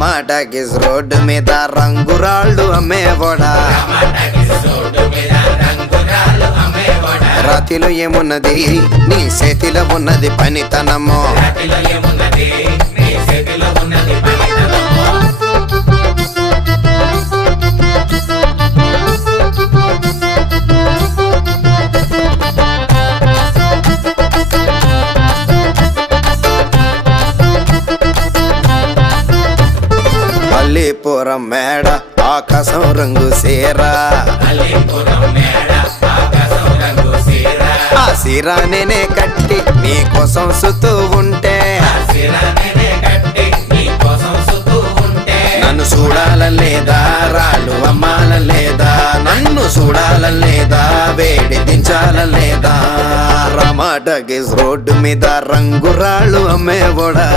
టమాటాకిస్ road మీద రంగురాళ్ళు అమ్మేవాడా రాతిలో ఏమున్నది నీ చేతిలో ఉన్నది పనితనము అల్లీపురం మేడ ఆకాశం రంగు సీరా ఆ సీరా నేనే కట్టి నీకోసం సుతూ ఉంటే నన్ను చూడాలలేదా రాళ్ళు అమ్మాలలేదా నన్ను చూడాలలేదా వేడి దించాలలేదా టమాటాకిస్ రోడ్డు మీద రంగురాళ్ళు అమ్మేవాడా